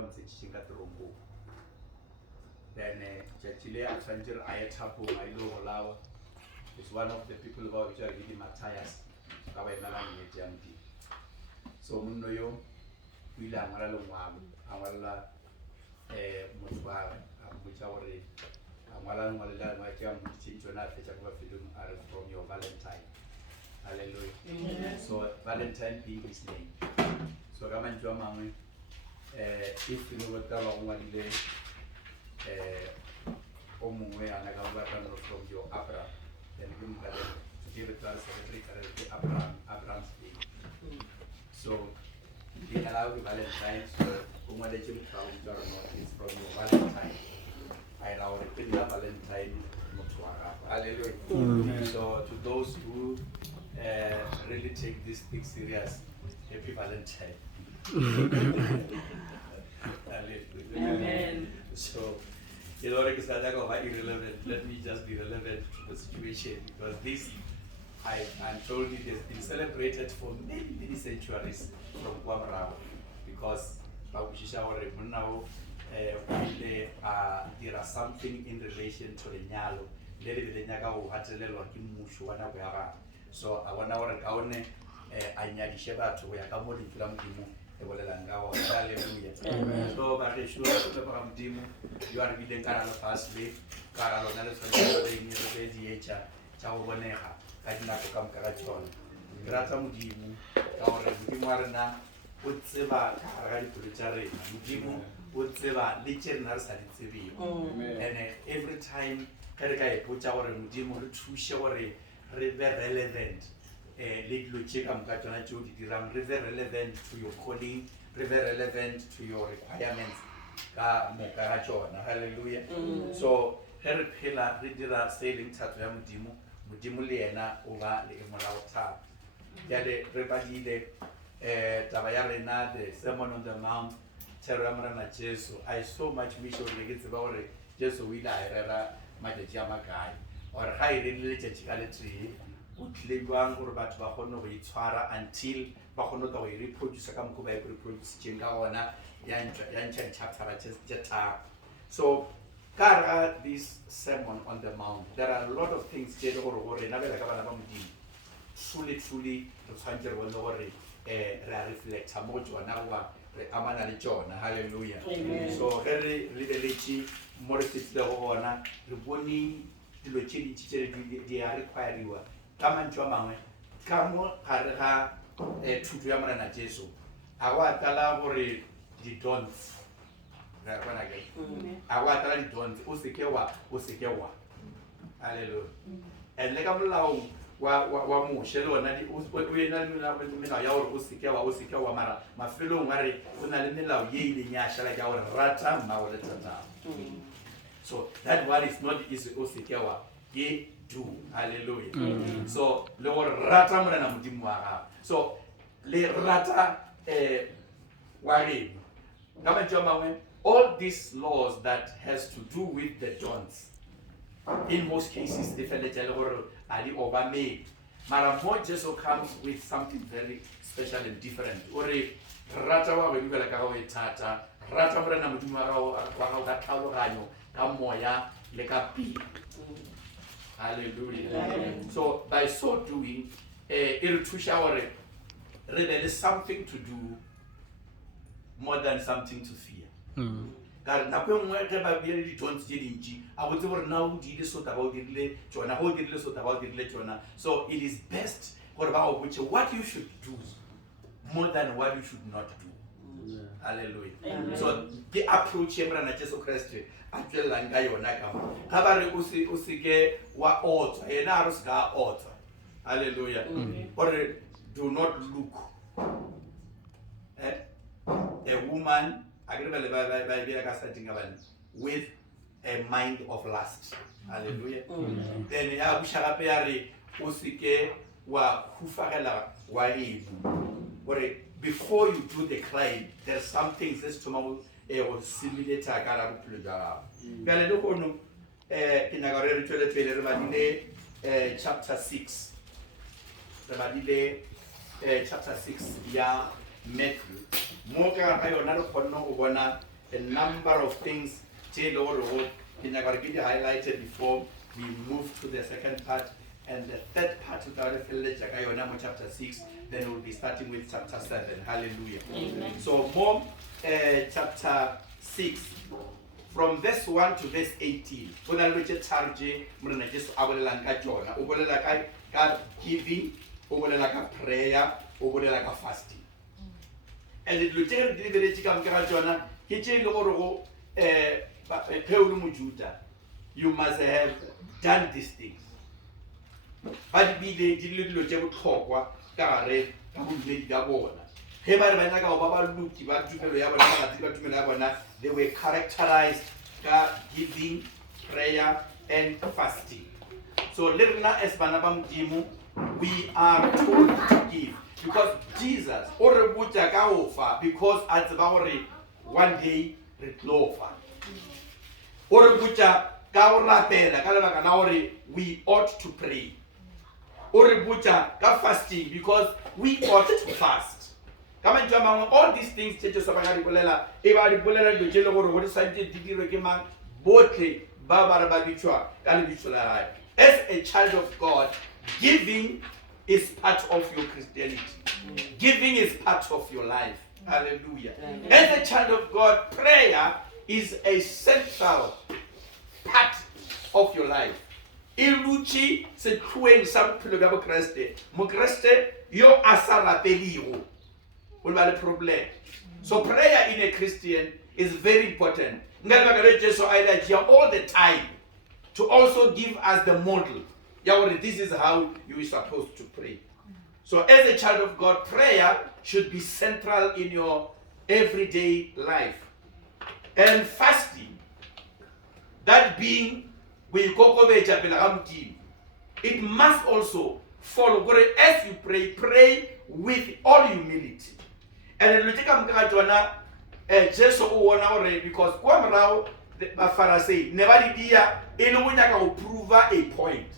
jwa motsetšheng ka teronkong. Then Chachile Achantir Ayatapo Ailo Olawa is one of the people who are actually Matthias Kawainalan Yamti. So Munoyo Willa Malalum Amala Mutuara, which our Amalan Malala Matiam Chinchona Fechakwa Film are from your Valentine. Hallelujah. So Valentine be his name. So Raman Jomami, if you know what one day, Omwe and I got from your Abraham, then give it to us Abraham's day. So he allowed the Valentine, so Umade Jim found is from your Valentine. I now repeat the Valentine Mutuara. Hallelujah. So to those who really take this thing serious, happy Valentine. Amen. So, you know, irrelevant. Let me just be relevant to the situation, because this, I'm told it has been celebrated for many centuries from Kwamarao, because there are something in relation to the Nyalo. So I want our Gaone, Anyadi Sheba to where Kamodi Flamdimu. Hallelujah. So, but the sure you are reading Caralo Fastly, Caralo Nelson, the Chawaneha, I did not come Carachon. Gratamudimu, our Dimarana, Utseva, Carari to the Chari, Mudimu, Utseva, Lichen Nurse and Sibi. And every time Karakai put our Mudimu to shower relevant. Little Chikam Katana Judi, relevant to your calling, relevant to your requirements. Hallelujah. So, Herod Hilla, Ridira sailing Tatu Mudimuliana over the Emeralta. Yade Rebadi de Tabayarena, the Sermon on the Mount, Terramana Jesu. I so much mission against about Jesu Willa Herrera, Majama guy, or high religious chicality. Until Bahono reproduce a reproduce Jingawana, Yanchan chapter. So, Kara, this sermon on the mount, there are a lot of things truly, to Sanger will reflect Hamojo and Awa, Amana John, hallelujah. So, Henry Lidelici, Morris the Honor, the Boni, the Luchini, they are required. Come and join me. Come on, Haraha, to Yamana Jesu. Our Talabori, the dons. Our Tali dons, Usikewa. Hallelujah. And Legamlau, Wamu, Shelo, and we know Usikewa Mara, my fellow Mary, Unalina, Yidi Yasha, like our Rata, Mauleta. So that one is not easy, Usikewa. Ye do. Hallelujah. So, Lord Rata Mudimwara. So, Le Rata Wari. All these laws that has to do with the dons, in most cases, the Feletel Ali Obame. Maramo just comes with something very special and different. Ore Rata Wawelaka Tata, Rata Mudimwara, Wahao Kamoya, Lekapi. Hallelujah. So by so doing, there is something to do more than something to fear. I so it is best what you should do more than what you should not do. Hallelujah. Amen. So the approach na Jesu Christ actually ngayo nakama. Kabare usike wa author. Ena aruska author. Hallelujah. Or do not look at a woman with a mind of lust. Hallelujah. Then ya busharapeari usike wa hufagela wa hivu. Before you do the crime, there's some things that tomorrow will simulate a Garapuja. Galedocono, in chapter 6. Chapter 6, ya Matthew. Moga, I another corner a number of things highlighted before we move to the second part. And the third part of the chapter 6, then we'll be starting with chapter 7. Hallelujah. Amen. So more chapter 6, from verse 1 to verse 18. Giving, prayer, fasting. And it will tell you must have done these things. But be the little table talk, they were characterized by giving, prayer, and fasting. So, we are told to give because Jesus, because at one day, we ought to pray. Fasting because we ought to fast. All these things as a child of God, giving is part of your Christianity. Giving is part of your life. Hallelujah. As a child of God, prayer is a central part of your life. Iluchi se kuen sam pulogabo Kreste. Mo Kreste yo asara pelio. What about the problem? So prayer in a Christian is very important. All the time to also give us the model. This is how you are supposed to pray. So as a child of God, prayer should be central in your everyday life. And fasting, that being it must also follow. As you pray with all humility. And because the Pharisee never did prove a point.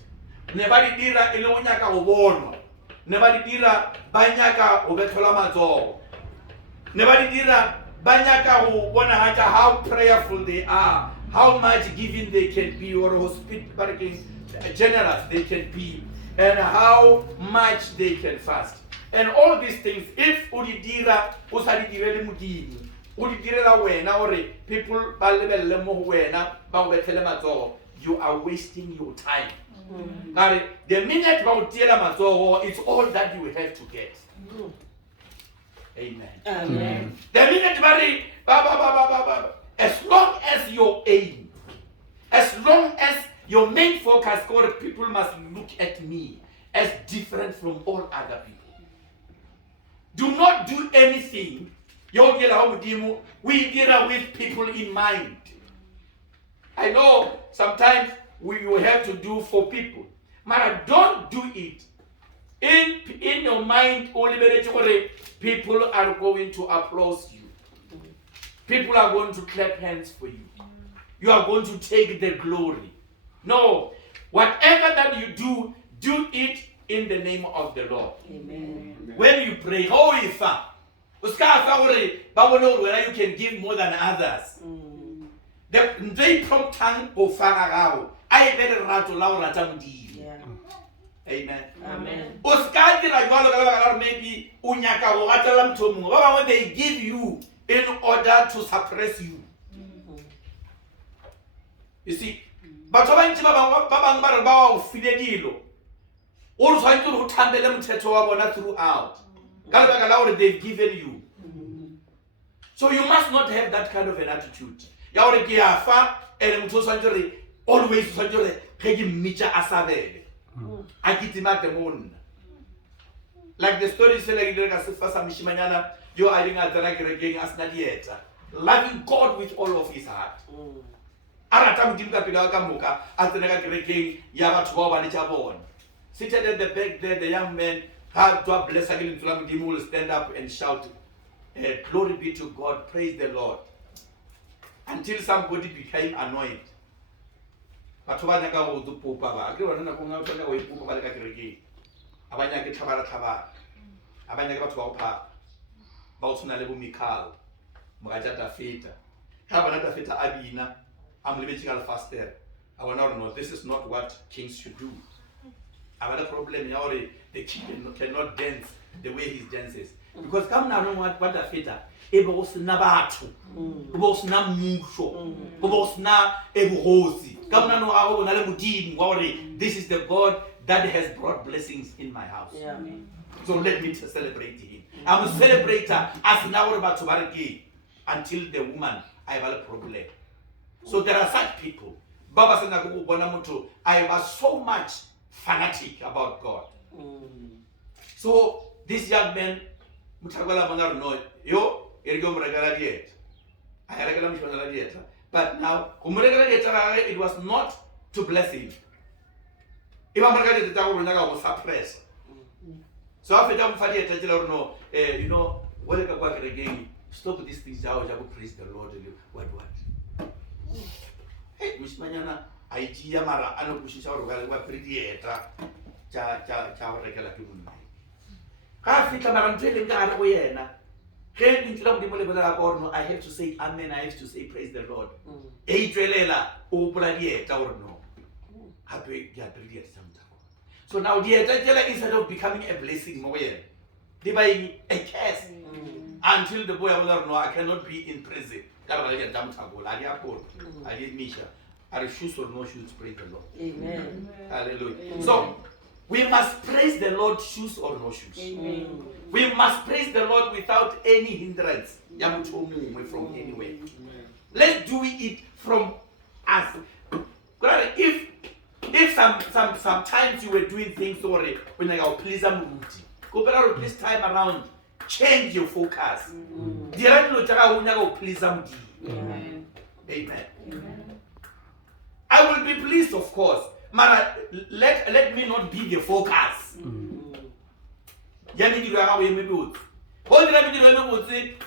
Never did never did banyaka obetola mazo. Never did banyaka how prayerful they are, how much giving they can be, or hospitable, generous they can be, and how much they can fast. And all these things, if udidira usadidire mudini, udidirela wena or people balebele mo wena ba obetele mazo, you are wasting your time. Now, the minute it's all that you have to get. Amen. Amen. The minute as long as your aim, as long as your main focus, God, people must look at me as different from all other people. Do not do anything. We deal with people in mind. I know sometimes you have to do for people. But don't do it in your mind. Only people are going to applaud you. People are going to clap hands for you. You are going to take the glory. No. Whatever that you do it in the name of the Lord. Amen. When you pray, you can give more than others. They prompt tongue of Farao. I better rato laura tamdi. Amen. Amen. Maybe what they give you in order to suppress you. You see, but throughout. They've given you. So you must not have that kind of an attitude. Always like the story said, loving God with all of his heart. Seated at the back there, the young man had to bless again. He will stand up and shout, glory be to God, praise the Lord. Until somebody became annoyed. ha bana ka feta abina I'm living a faster. I want to know this is not what kings should do. I have a problem now. The king cannot dance the way he dances because come now know what the feta. Ebe go sna batho. Go bo sna mmusho. Go bo sna ebuhosi. Come now know a go na le modimo wa gore this is the God that has brought blessings in my house. Yeah. So let me celebrate him. I'm a celebrator as now about to bargain until the woman I have a problem. So there are such people. Baba Sena go bona motho I was so much fanatic about God. So this young man mutagala bana no yo ergo mregala diet. I regala mishona diet. But now umregala diet it was not to bless him. Iba mregala diet ta go nyaga go suppress. So after that mfadi etela no you know wale ka kwa again stop these things out to praise the Lord what hey mishmanyana idea mara anokushisha urugale kwa predieta cha rekela kibuni ka fika mara ntele ngare go yena ke ntila modimo le bolela go no I have to say amen, I have to say praise the Lord e itwelela o bula dieta or no happy ya predieta sometimes. So now dieta instead of becoming a blessing mo yena they buy a curse until the boy will no I cannot be in prison. I refuse or no shoes, praise the Lord. Amen. Hallelujah. Amen. So we must praise the Lord, shoes or no shoes. Amen. We must praise the Lord without any hindrance from anywhere. Let's do it from us. If sometimes you were doing things already when I go please this time around, change your focus. Amen. Amen. I will be pleased, of course. But let me not be the focus.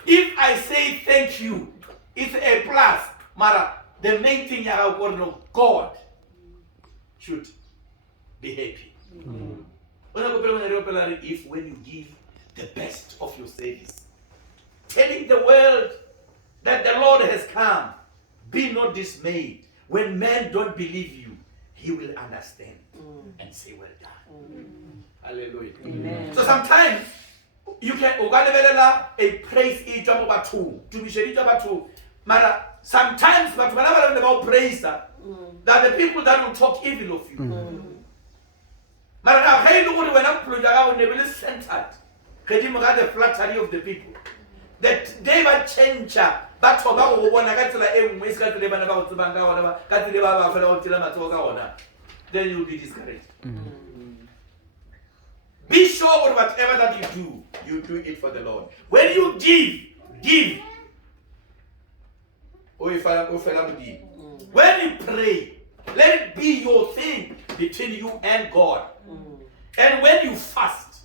If I say thank you, it's a plus. Mara, the main thing I want to know, God should be happy. If when you give the best of your service, telling the world that the Lord has come, be not dismayed. When men don't believe you, he will understand and say, well done. Hallelujah. Amen. So sometimes you can a praise each other two to be shared two. Mara sometimes but whenever about praise that the people that will talk evil of you. Mara I know when I'm really centered. The flattery of the people. That they will change but then you'll be discouraged. Be sure of whatever that you do it for the Lord. When you give. When you pray, let it be your thing between you and God. And when you fast,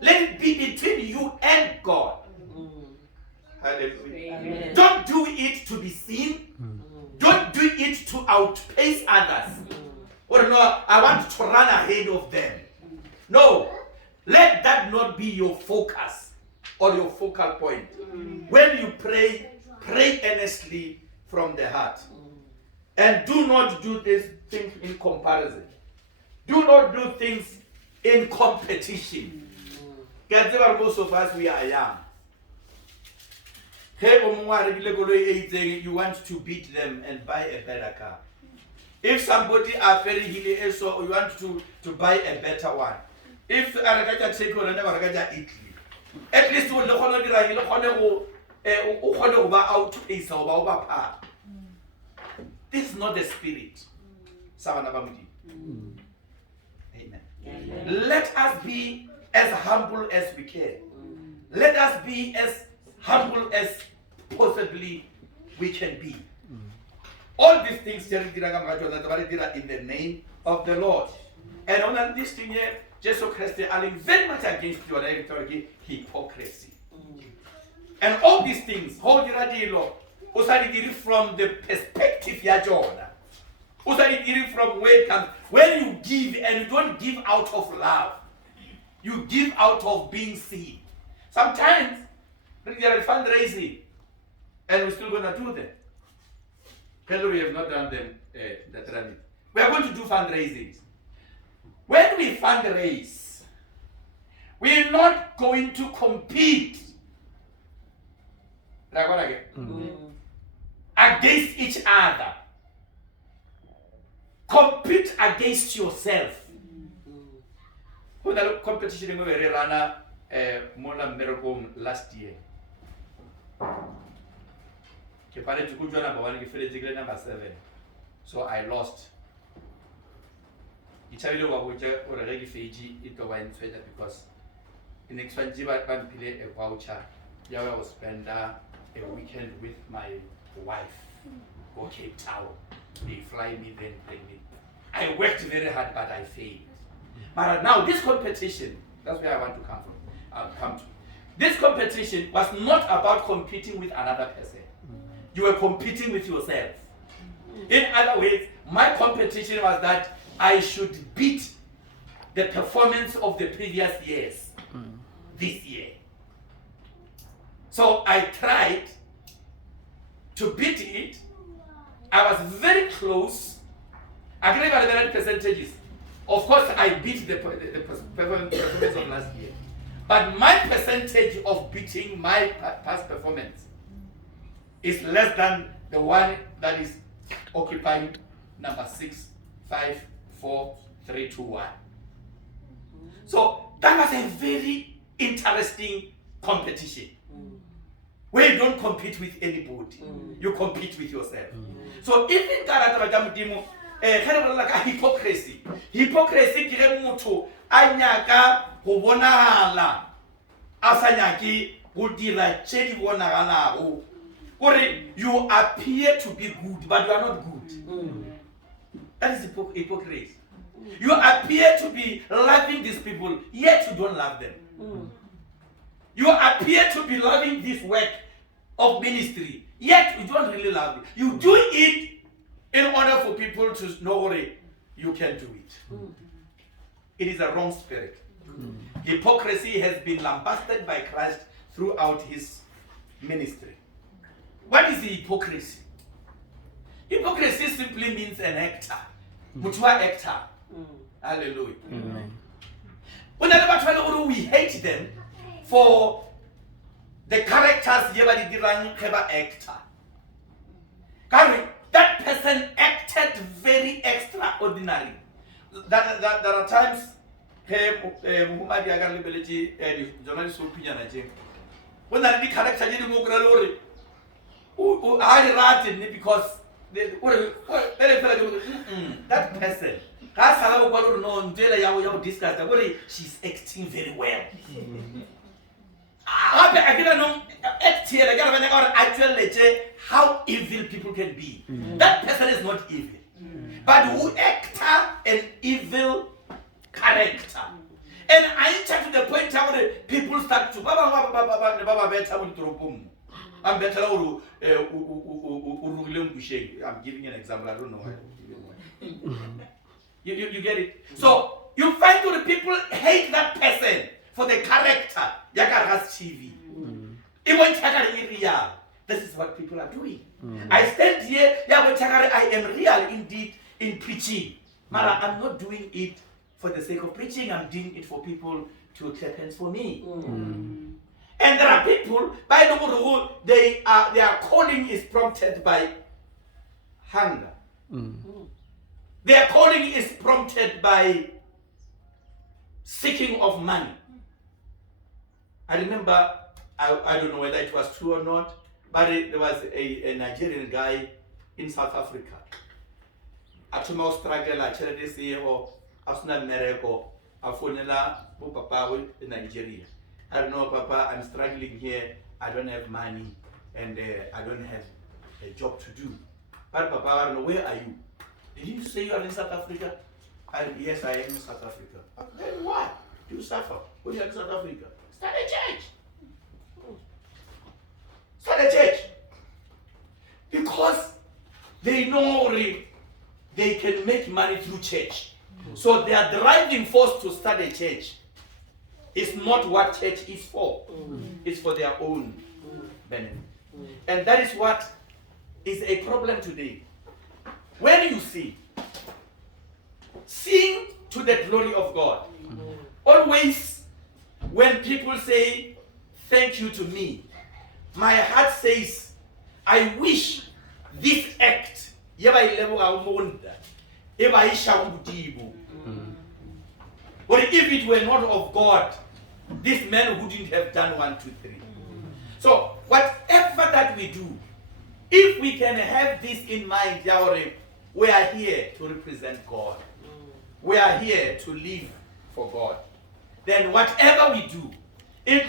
let it be between you and God. Hallelujah. Amen. Don't do it to be seen. Don't do it to outpace others. Or no, I want to run ahead of them. No, let that not be your focus or your focal point. When you pray, pray earnestly from the heart. And do not do these things in comparison. Do not do things in competition. Most of us, we are young. You want to beat them and buy a better car. If somebody are very hilly, so you want to buy a better one. If Aragaja take on another Italy, at least when the out this is not the spirit. Amen. Amen. Let us be as humble as we can. Let us be as humble as possibly we can be. All these things in the name of the Lord. And on this thing here, Jesus Christ are very much against your hypocrisy. And all these things, hold your deal from the perspective ya Jonah. From where it comes. When you give and you don't give out of love, you give out of being seen. Sometimes there is fundraising, and we're still going to do that. Hello, we have not done the pyramid. We are going to do fundraising. When we fundraise, we are not going to compete against each other. Compete against yourself. Competition in Mola last year. Number 7. So I lost. Because in expensive I play a voucher. I will spend a weekend with my wife. Go Cape Town. They fly me, then bring me. I worked very hard, but I failed. But now this competition, that's where I want to come to. This competition was not about competing with another person. You were competing with yourself. In other words, my competition was that I should beat the performance of the previous years this year. So I tried to beat it. I was very close. I can remember the right percentages. Of course, I beat the performance of last year. But my percentage of beating my past performance is less than the one that is occupying number 6, 5, 4, 3, 2, 1. So that was a very interesting competition. Where you don't compete with anybody, you compete with yourself. So if in character hypocrisy ke motho a nyaka go bonagala a sa nyake go dira tše di bonagalago gore you appear to be good but you are not good. That is hypocrisy. You appear to be loving these people yet you don't love them. You appear to be loving this work of ministry yet you don't really love it. You do it in order for people to know you can do it. It is a wrong spirit. Hypocrisy has been lambasted by Christ throughout his ministry. What is the hypocrisy? Hypocrisy simply means an actor. Mutua actor. Hallelujah. Amen. We hate them for the characters actor. That person acted very extraordinary. There are times when the character because that person she's acting very well. How evil people can be. That person is not evil. But who act an evil character. And I check to the point where people start to I'm giving an example. I don't know why. You get it? So you find that the people hate that person for the character. Yakara's TV. This is what people are doing. I stand here, I am real indeed in preaching. Mara, I'm not doing it for the sake of preaching, I'm doing it for people to clap hands for me. And there are people, by the way, their calling is prompted by hunger. Their calling is prompted by seeking of money. I remember, I don't know whether it was true or not, but there was a Nigerian guy in South Africa. Atuma struggle a charity CEO Asuna Mereko Afonela Papa in Nigeria. I don't know, Papa, I'm struggling here, I don't have money and I don't have a job to do. But Papa, I don't know, where are you? Did you say you are in South Africa? Yes, I am in South Africa. Then why do you suffer when you are in South Africa? Start a church. Start a church. Because they know they can make money through church. So their driving force to start a church is not what church is for. It's for their own benefit. And that is what is a problem today. when you sing to the glory of God. Always, when people say thank you to me, my heart says, I wish this act, or if it were not of God, this man wouldn't have done 1, 2, 3. So, whatever that we do, if we can have this in mind, we are here to represent God. We are here to live for God. Then whatever we do, it's a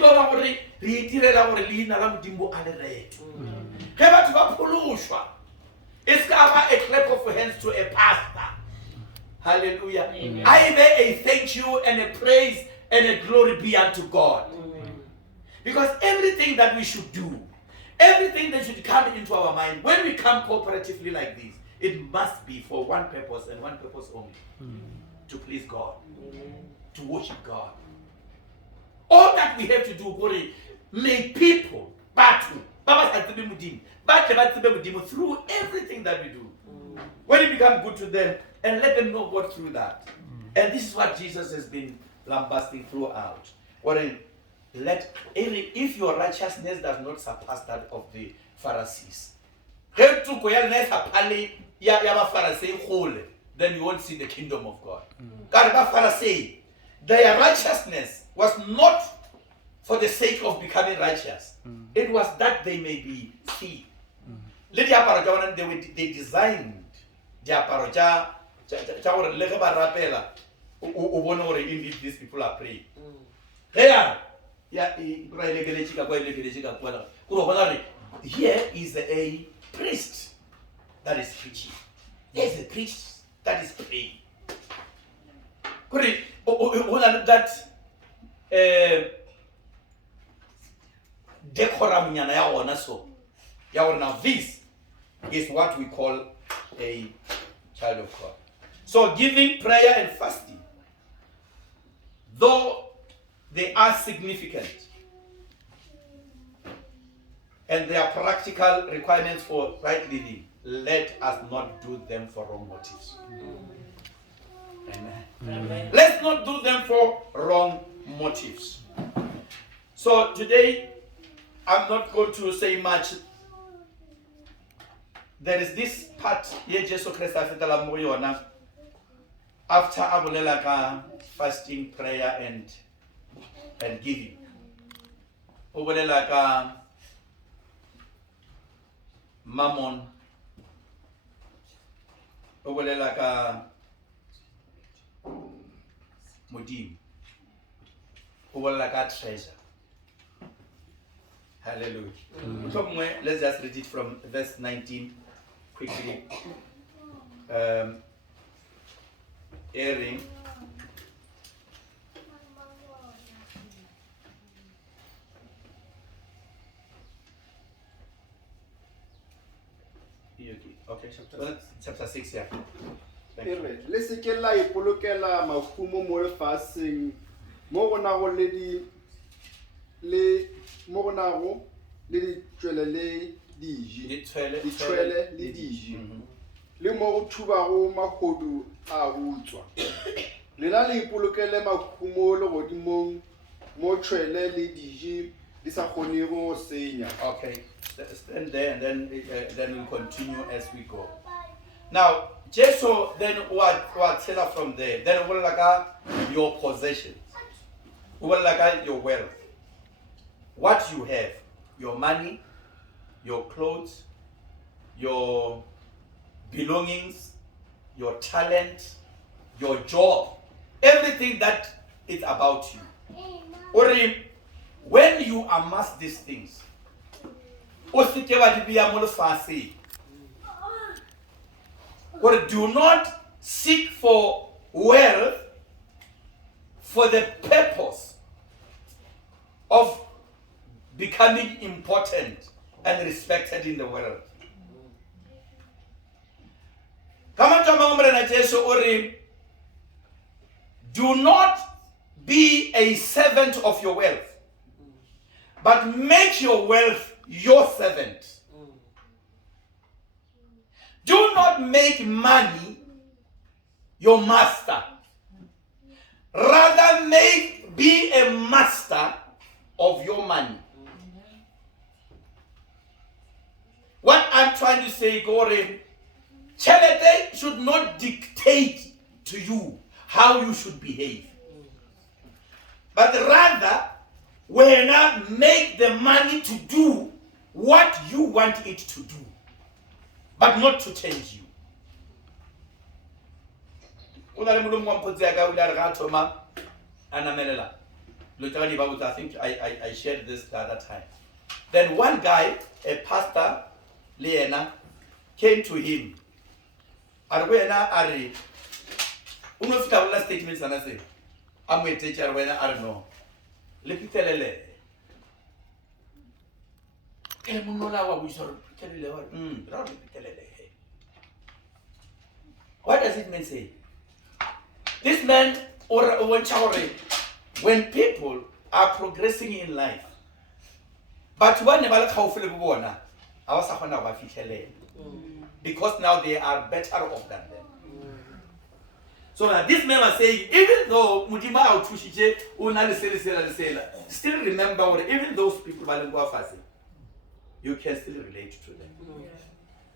clap of hands to a pastor. Hallelujah. Amen. Either a thank you and a praise and a glory be unto God. Amen. Because everything that we should do, everything that should come into our mind, when we come cooperatively like this, it must be for one purpose and one purpose only. To please God. To worship God. All that we have to do, may people through everything that we do. When it becomes good to them, and let them know God through that. And this is what Jesus has been lambasting throughout. If your righteousness does not surpass that of the Pharisees, then you won't see the kingdom of God. Their righteousness was not for the sake of becoming righteous. It was that they may be seen. They designed indeed these people are praying. Here is a priest that is preaching. There's a priest that is praying. That decorum now this is what we call a child of God. So giving, prayer and fasting, though they are significant and they are practical requirements for right living, let us not do them for wrong motives. Amen. Amen. Let's not do them for wrong motives. So today, I'm not going to say much. There is this part here, Jesus Christ after Abulelaka fasting, prayer, and giving. Abulelaka mammon. Abulelaka mudim. Abulelaka treasure. Hallelujah. Let's just read it from verse 19 quickly. Airing. Okay, chapter 6, yeah. Le se ke la ipolokela mahumo mo lefatsheng mo go nago le ditšwele le diji le mo go thubago magodu a utswa lena le ipolokele mahumo le godimong mo tšwele le diji di sa kgonego go senya. Okay, stand there and then we'll continue as we go. Now, Jesus then what tell us from there? Then what like your possessions, what like your wealth, what you have, your money, your clothes, your belongings, your talent, your job, everything that is about you. Or when you amass these things, or do not seek for wealth for the purpose of becoming important and respected in the world. Do not be a servant of your wealth, but make your wealth your servant. Do not not make money your master. Rather be a master of your money. What I'm trying to say, Gore, charity should not dictate to you how you should behave. But rather, when I make the money to do what you want it to do, but not to change you. I think I shared this the other time. Then one guy, a pastor, Liena, came to him. Arwena Ari. Unofika wala statements and I say, I'm a teacher Arwena Arno. Lepitelele. What does it mean say? This man or when people are progressing in life, but when because now they are better off than them. So now this man was saying, even though Mujima still remember, or even those people you can still relate to them.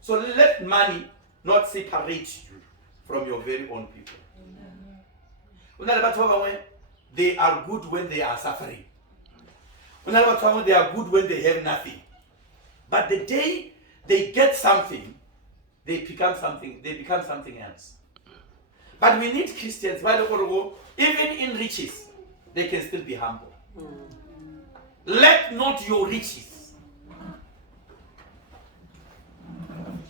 So let money not separate you from your very own people. They are good when they are suffering. They are good when they have nothing. But the day they get something, they become something else. But we need Christians, even in riches, they can still be humble. Let not your riches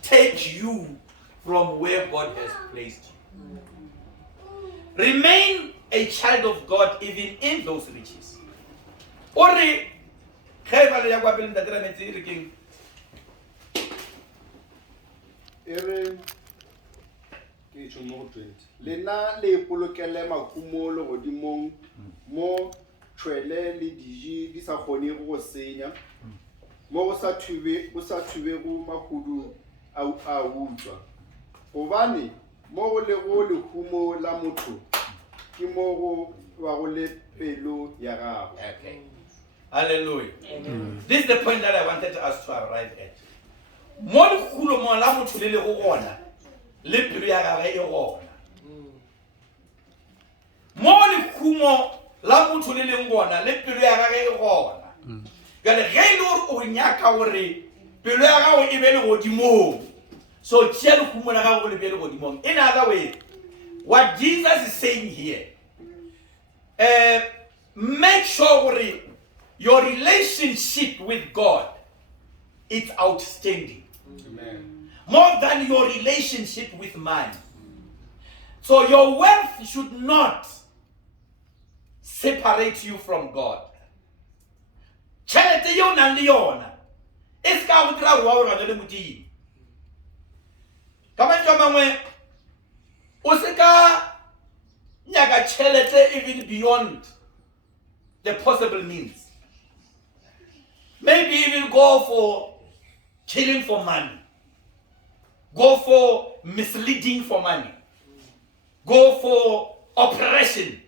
take you from where God has placed you. Remain a child of God even in those riches. Ori khayba ya kwa belinda tera metsi riking. Ere ke tshimo 20. Lena le polokele makumo le godimong mo tshwele le diji di sa khone go senya. Mo go sa thube go mahudu a utswa. Gobane mo go le humo la motho ke mo go wa go le pelo ya gago. Okay. Hallelujah. This is the point that I wanted us to arrive at. Mo le hulo mo la motho le go gona le pelo ya gagwe e gona. Mo le humo la motho le leng gona le pelo ya gagwe e gona. Gale ge ile o nyaka gore pelo ya gago e be le godimo. So in other way, what Jesus is saying here, make sure your relationship with God is outstanding. Amen. More than your relationship with man. So your wealth should not separate you from God. Charity yona liona. Iska utra ruwa ngale mutini. Kama njomangwe usika nyaga chelete even beyond the possible means. Maybe even go for killing for money. Go for misleading for money. Go for oppression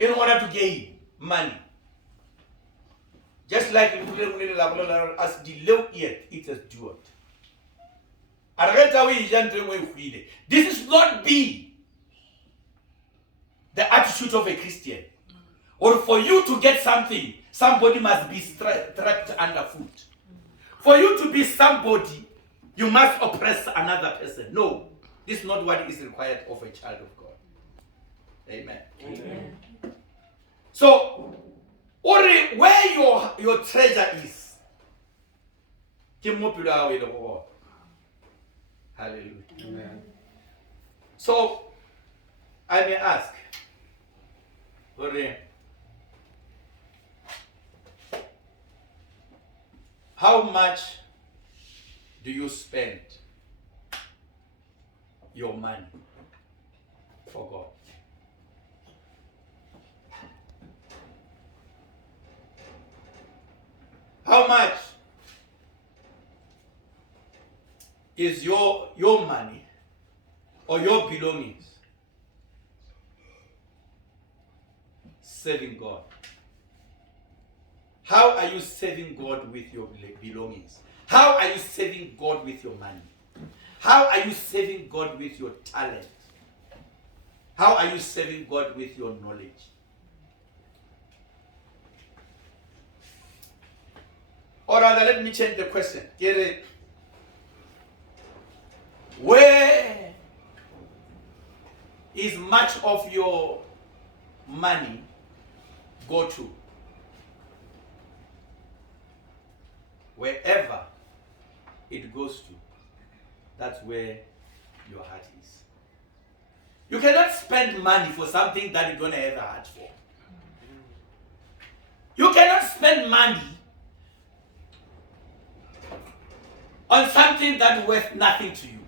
in order to gain money. Just like as the low yet it has dured. This is not be the attitude of a Christian. Or for you to get something, somebody must be trapped underfoot. For you to be somebody, you must oppress another person. No, this is not what is required of a child of God. Amen. Amen. So, where your treasure is, hallelujah. Amen. So, I may ask, how much do you spend your money for God? How much is your money or your belongings? Serving God. How are you serving God with your belongings? How are you serving God with your money? How are you serving God with your talent? How are you serving God with your knowledge? Or rather, let me change the question. Where is much of your money go to? Wherever it goes to, that's where your heart is. You cannot spend money for something that you're going to have a heart for. You cannot spend money on something that's worth nothing to you.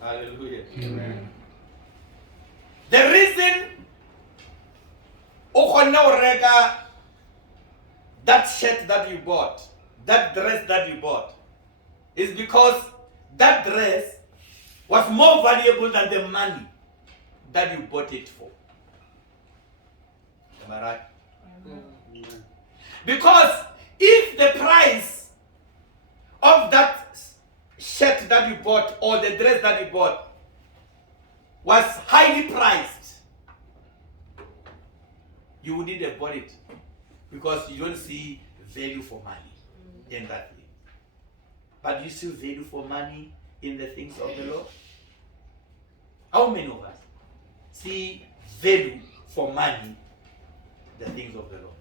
Hallelujah. Amen. The reason that shirt that you bought, that dress that you bought, is because that dress was more valuable than the money that you bought it for. Am I right? Amen. Because if the price of that shirt that you bought or the dress that you bought was highly priced, you wouldn't have bought it because you don't see value for money in that thing. But you see value for money in the things of the Lord? How many of us see value for money the things of the Lord?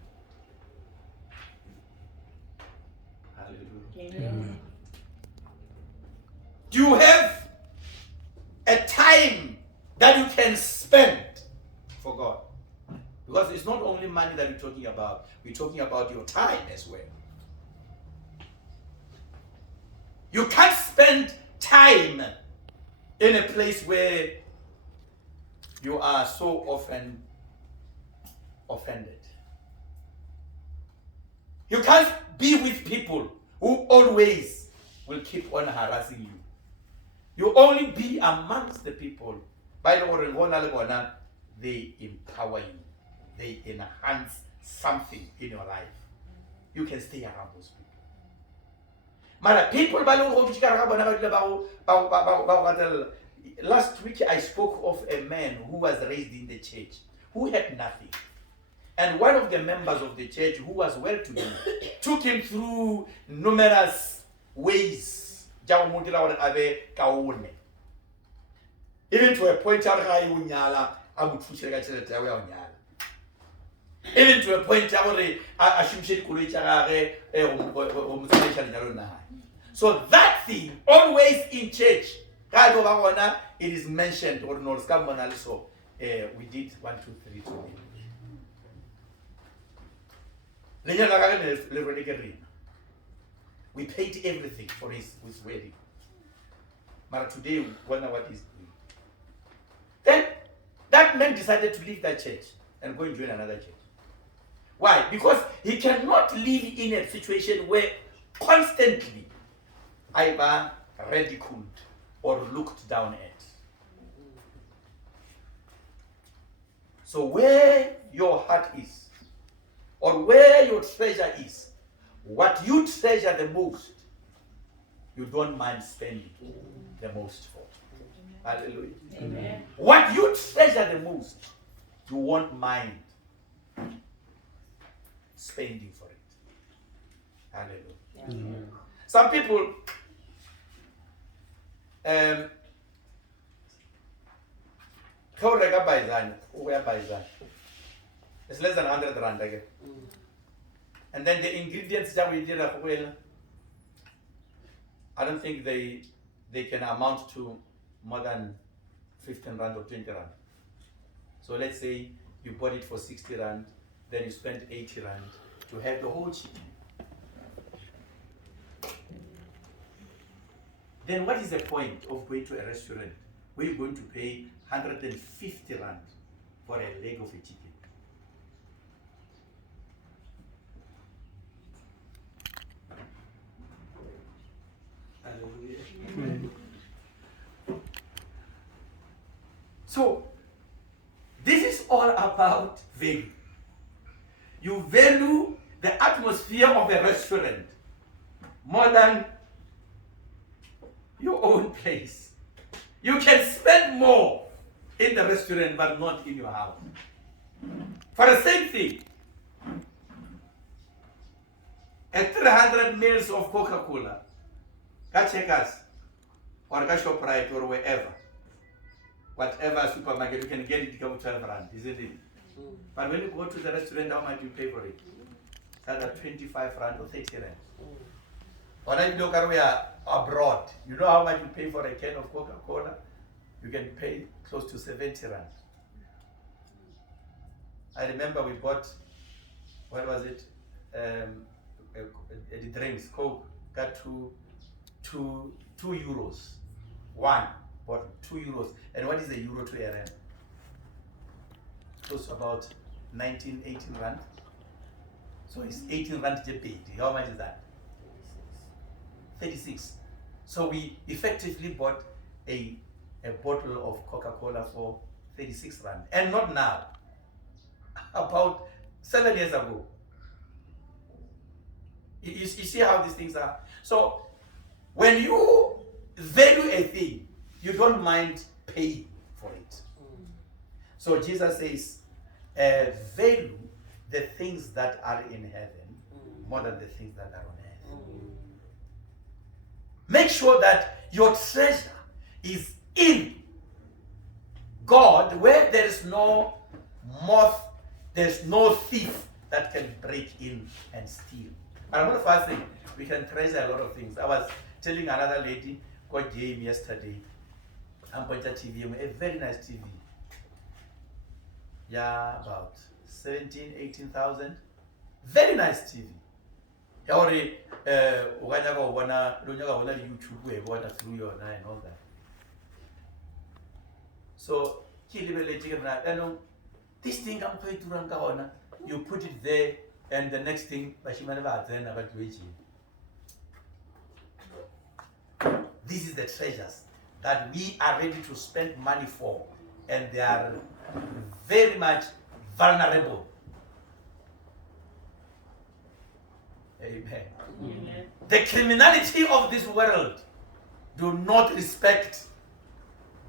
Hallelujah. Amen. Do you have a time that you can spend for God? Because it's not only money that we're talking about your time as well. You can't spend time in a place where you are so often offended. You can't be with people who always will keep on harassing you. You only be amongst the people. By the way, they empower you. They enhance something in your life. You can stay around those people. Last week I spoke of a man who was raised in the church, who had nothing. And one of the members of the church, who was well-to-do, took him through numerous ways. Even to a point even to a point so that thing always in church, it is mentioned or no, we did 1, 2, 3 to we paid everything for his wedding. But today, we wonder what he's doing. Then that man decided to leave that church and go and join another church. Why? Because he cannot live in a situation where constantly either ridiculed or looked down at. So where your heart is, or where your treasure is, what you treasure the most, you don't mind spending the most for. Hallelujah. Amen. What you treasure the most, you won't mind spending for it. Hallelujah. Amen. Some people it's less than 100 rand again. And then the ingredients that we did, I don't think they can amount to more than 15 rand or 20 rand. So let's say you bought it for 60 rand, then you spent 80 rand to have the whole chicken. Then what is the point of going to a restaurant where you're going to pay 150 rand for a leg of a chicken? Hallelujah. So, this is all about value. You value the atmosphere of a restaurant more than your own place. You can spend more in the restaurant but not in your house. For the same thing, at 300 mils of Coca-Cola, go Checkers or go ShopRite or wherever, whatever supermarket, you can get it for 12 rand, isn't it? But when you go to the restaurant, how much do you pay for it? It's either 25 rand or 30 rand. When I look at we are abroad, you know how much you pay for a can of Coca-Cola? You can pay close to 70 rand. I remember we bought, what was it? The drinks, Coke, got two euros. One, bought 2 euros. And what is a euro to a rand? Close to about 19, 18 rand. So it's 18 rand a bit. How much is that? 36. So we effectively bought a bottle of Coca-Cola for 36 rand. And not now. About 7 years ago. You see how these things are? So when you value a thing, you don't mind paying for it. So Jesus says, value the things that are in heaven more than the things that are on earth. Make sure that your treasure is in God, where there is no moth, there's no thief that can break in and steal. And one of us thing, we can treasure a lot of things. I was telling another lady, got game yesterday, Ampointer TV, a very nice TV. Yeah, about 18,000. Very nice TV. Already, YouTube through your and all that. So, this thing I'm going to run on, you put it there, and the next thing, this is the treasures that we are ready to spend money for, and they are very much vulnerable. Amen. Amen. The criminality of this world do not respect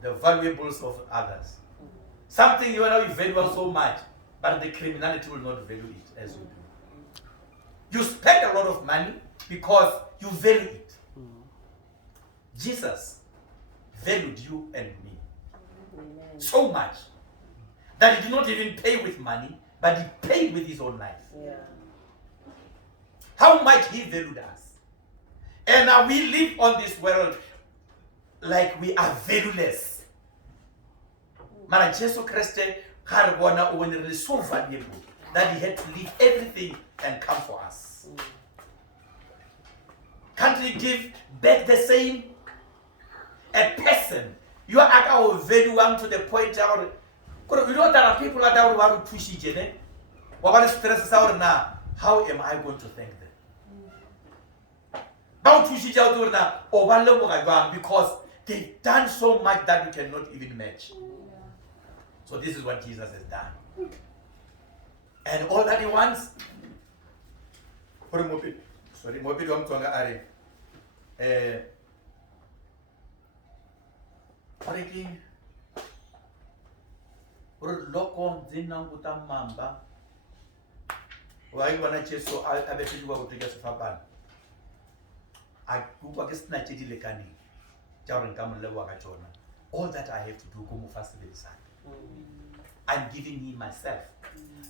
the valuables of others. Something you value so much, but the criminality will not value it as you do. You spend a lot of money because you value it. Jesus valued you and me so much that he did not even pay with money, but he paid with his own life. Yeah. How much he valued us. And now we live on this world like we are valueless. Mara Jesus Christ is so valuable that he had to leave everything and come for us. Can't we give back the same? A person, you are at our value to the point where you know there are people that are push each other. What stress out now? How am I going to thank them? Because they've done so much that you cannot even match. So this is what Jesus has done. And all that he wants, loko ndzinanguta mamba wayiwana Jesu abethiwa kutika sifapana akukwa ke sina tshedile kane tja gore nka moleboa ka tsona. All that I have to do go mo fa sebedisana. I'm giving him myself.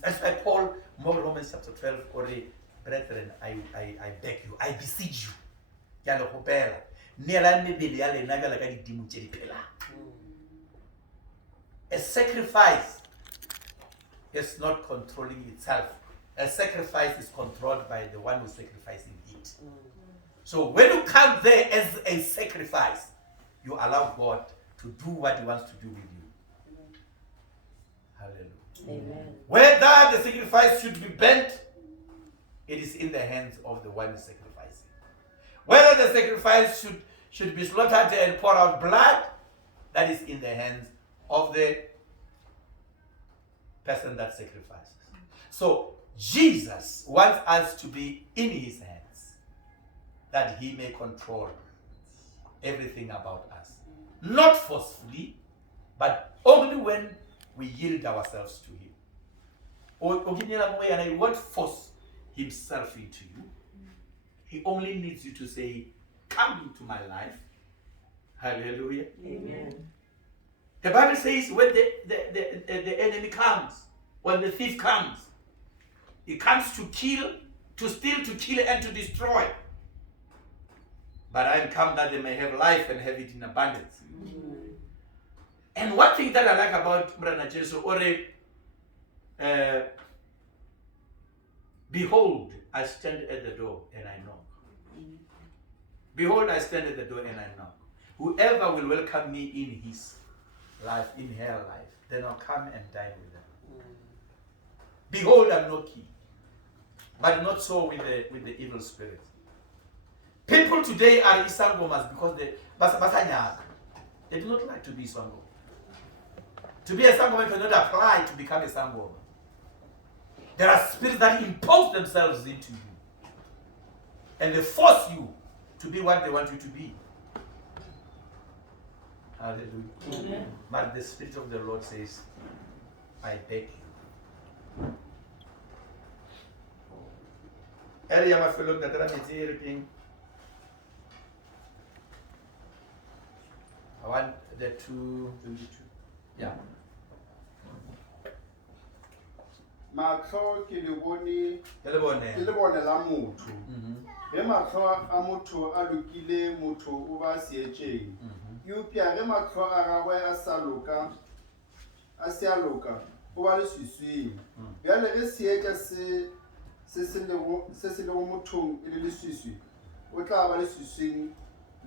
That's why Paul, Romans chapter 12, or brethren, I beg you, I beseech you. Ya lo kopela. Nela mebele ya lena ka la ka didimo tse di phela. A sacrifice is not controlling itself. A sacrifice is controlled by the one who's sacrificing it. So when you come there as a sacrifice, you allow God to do what he wants to do with you. Hallelujah. Amen. Whether the sacrifice should be burnt, it is in the hands of the one who is sacrificing. Whether the sacrifice should be slaughtered and pour out blood, that is in the hands of the person that sacrifices. So Jesus wants us to be in his hands, that he may control everything about us. Not forcefully, but only when we yield ourselves to him. He won't force himself into you. He only needs you to say, come into my life. Hallelujah. Amen. The Bible says when the enemy comes, when the thief comes, he comes to kill, to steal, to kill, and to destroy. But I am come that they may have life and have it in abundance. Mm. And one thing that I like about Brother Jesu, behold, I stand at the door and I knock. Behold, I stand at the door and I knock. Whoever will welcome me in his life, in her life, then I'll come and dine with them. Behold, I'm knocking. But not so with the evil spirit. People today are isangomas because they do not like to be sangoma. To be a sangoma cannot apply to become a sangoma. There are spirits that impose themselves into you. And they force you to be what they want you to be. Hallelujah. Amen. But the Spirit of the Lord says, I beg you. Area my fellow that I want the 222. Yeah. Matlho ke le bone Ke le bone la motho. Mhm. Ge matlho a motho a lokile motho o ba seetšeng. Eupša ge matlho a gagwe a se a loka o ba le swiswing. Bjale ge seetša se se lego mothong e le leswiswi o tla ba le swiswing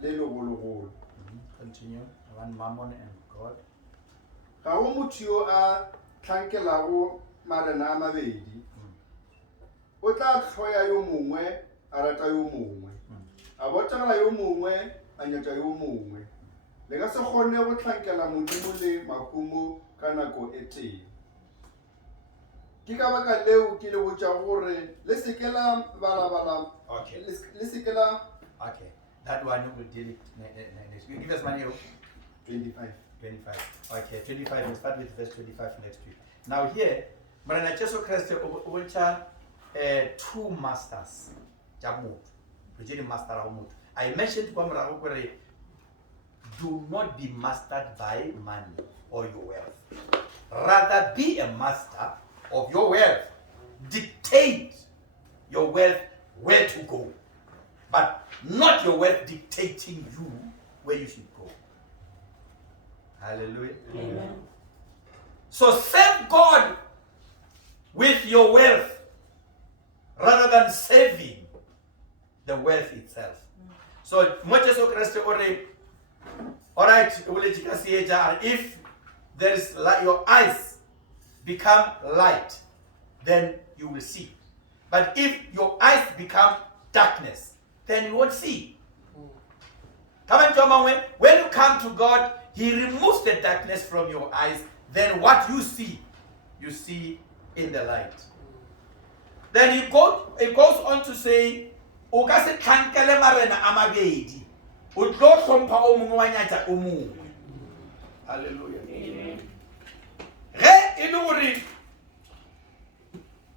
le legologolo. Continue. I want Mammon and God. Ga go motho yo a tlhankelago marena a mabedi. O tla tlhoya yo mongwe a rata yo mongwe. A botagala yo mongwe a nyata yo mongwe. Le ka se kgone go tlhankela modimo le mahumo ka nako e teng. Ke ka baka leo ke le botša gore le se ke la balabala. Okay. Le se ke la Okay. That one will deal it next week. Give us money. 25. 25. Okay, 25. We'll start with verse 25 next week. Now here, Marana Jesu Christ ocha two masters. Jamut. Regina master Ramut. I mentioned do not be mastered by money or your wealth. Rather be a master of your wealth. Dictate your wealth where to go. But not your wealth dictating you where you should go. Hallelujah. Amen. So serve God with your wealth rather than saving the wealth itself. So much as all right, if there is light, your eyes become light, then you will see. But if your eyes become darkness, then you won't see. When you come to God, He removes the darkness from your eyes. Then what you see in the light. Then it goes on to say, hallelujah. Amen.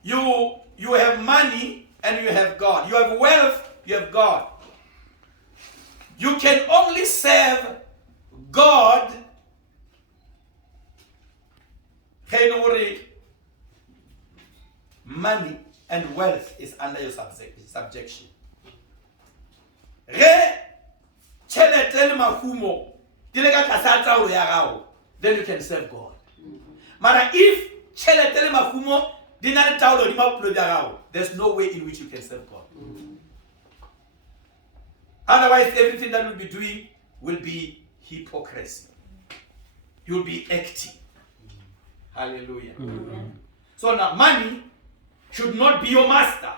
You have money and you have God. You have wealth, you have God. You can only serve God. Money and wealth is under your subjection. Then you can serve God. But if there's no way in which you can serve God. Otherwise, everything that you'll be doing will be hypocrisy. You'll be acting. Hallelujah. So now, money should not be your master.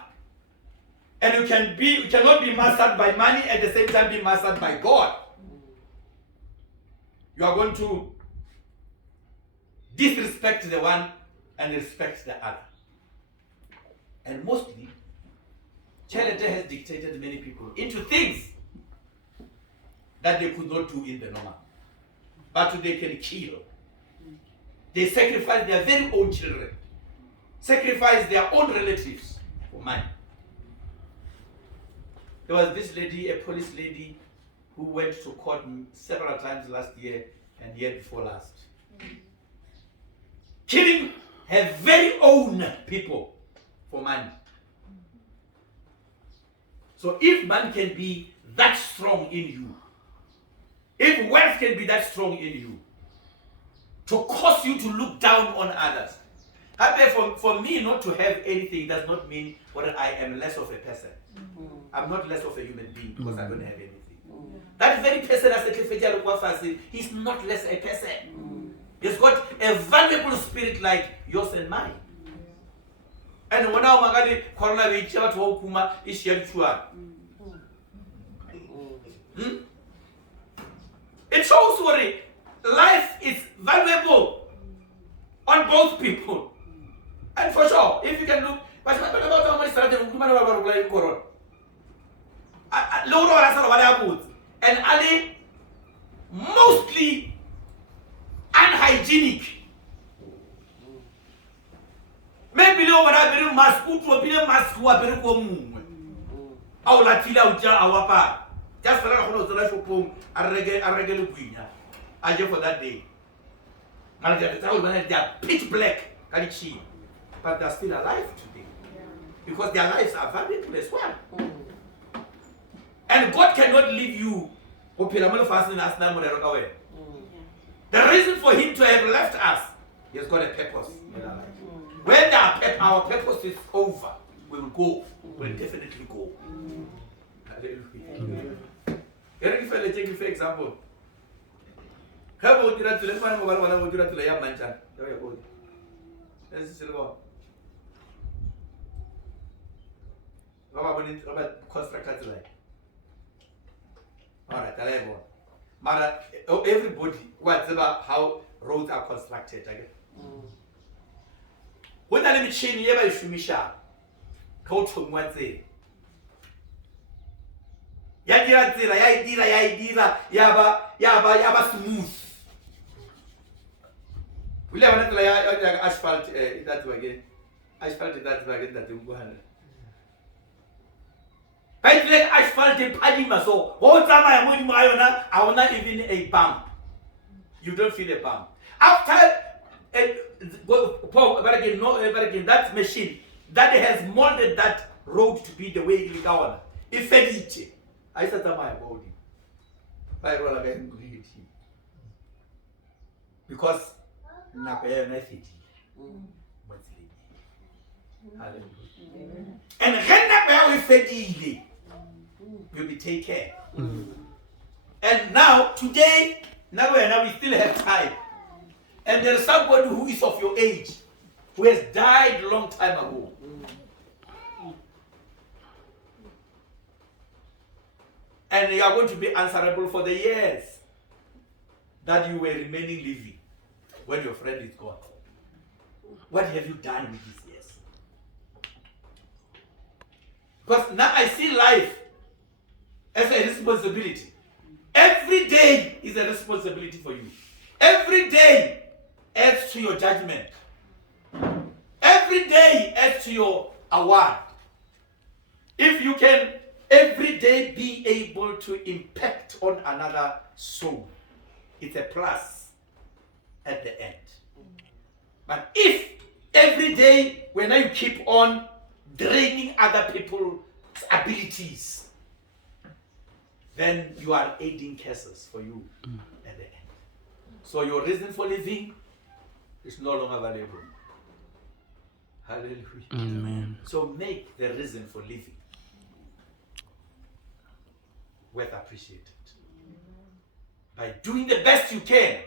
And you cannot be mastered by money at the same time be mastered by God. You are going to disrespect the one and respect the other. And mostly, charity has dictated many people into things that they could not do in the normal. But they can kill. They sacrifice their very own children, sacrifice their own relatives for money. There was this lady, a police lady, who went to court several times last year and year before last. Killing her very own people for money. So if man can be that strong in you, if wealth can be that strong in you, to cause you to look down on others. For me not to have anything does not mean that I am less of a person. I'm not less of a human being because I don't have anything. That very person he's not less a person. He's got a valuable spirit like yours and mine. And when I magadi corona vichia to hukuma ishiachua. It shows what life is valuable on both people. And for sure, if you can look, and Ali mostly unhygienic. Maybe no one have been mask to be a mask who are very common. Our Latila Uja, our pa. Just for a regular queen. I just for that day. And they are pitch black, but they're still alive today. Because their lives are valuable as well. And God cannot leave you. The reason for Him to have left us, He has got a purpose in our life. When our purpose is over, we will go. We will definitely go. Hallelujah. Take you for example. How about you to the young man? This is about constructors like. Alright, everybody, what's about how roads are constructed again? When I machine you ever shumisha, coach from what's it? Yadira, yaba smooth. We live on asphalt, that's again. Asphalt, that's again that you go ahead. I like asphalt in Padima, so all time I will not even a bump. You don't feel a bump. After that machine that has molded that road to be the way it is, if it I said my body. By roll again, because Napaya method. Hallelujah. And when we fed you'll be take care. And now, today, now we still have time. And there is somebody who is of your age, who has died a long time ago. And you are going to be answerable for the years that you were remaining living when your friend is gone. What have you done with these years? Because now I see life as a responsibility. Every day is a responsibility for you. Every day adds to your judgment. Every day adds to your award. If you can every day be able to impact on another soul, it's a plus at the end. But if every day when you keep on draining other people's abilities, then you are aiding curses for you at the end. So your reason for living is no longer valuable. Hallelujah. Amen. So make the reason for living worth appreciated by doing the best you can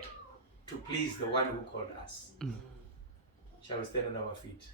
to please the one who called us. Shall we stand on our feet?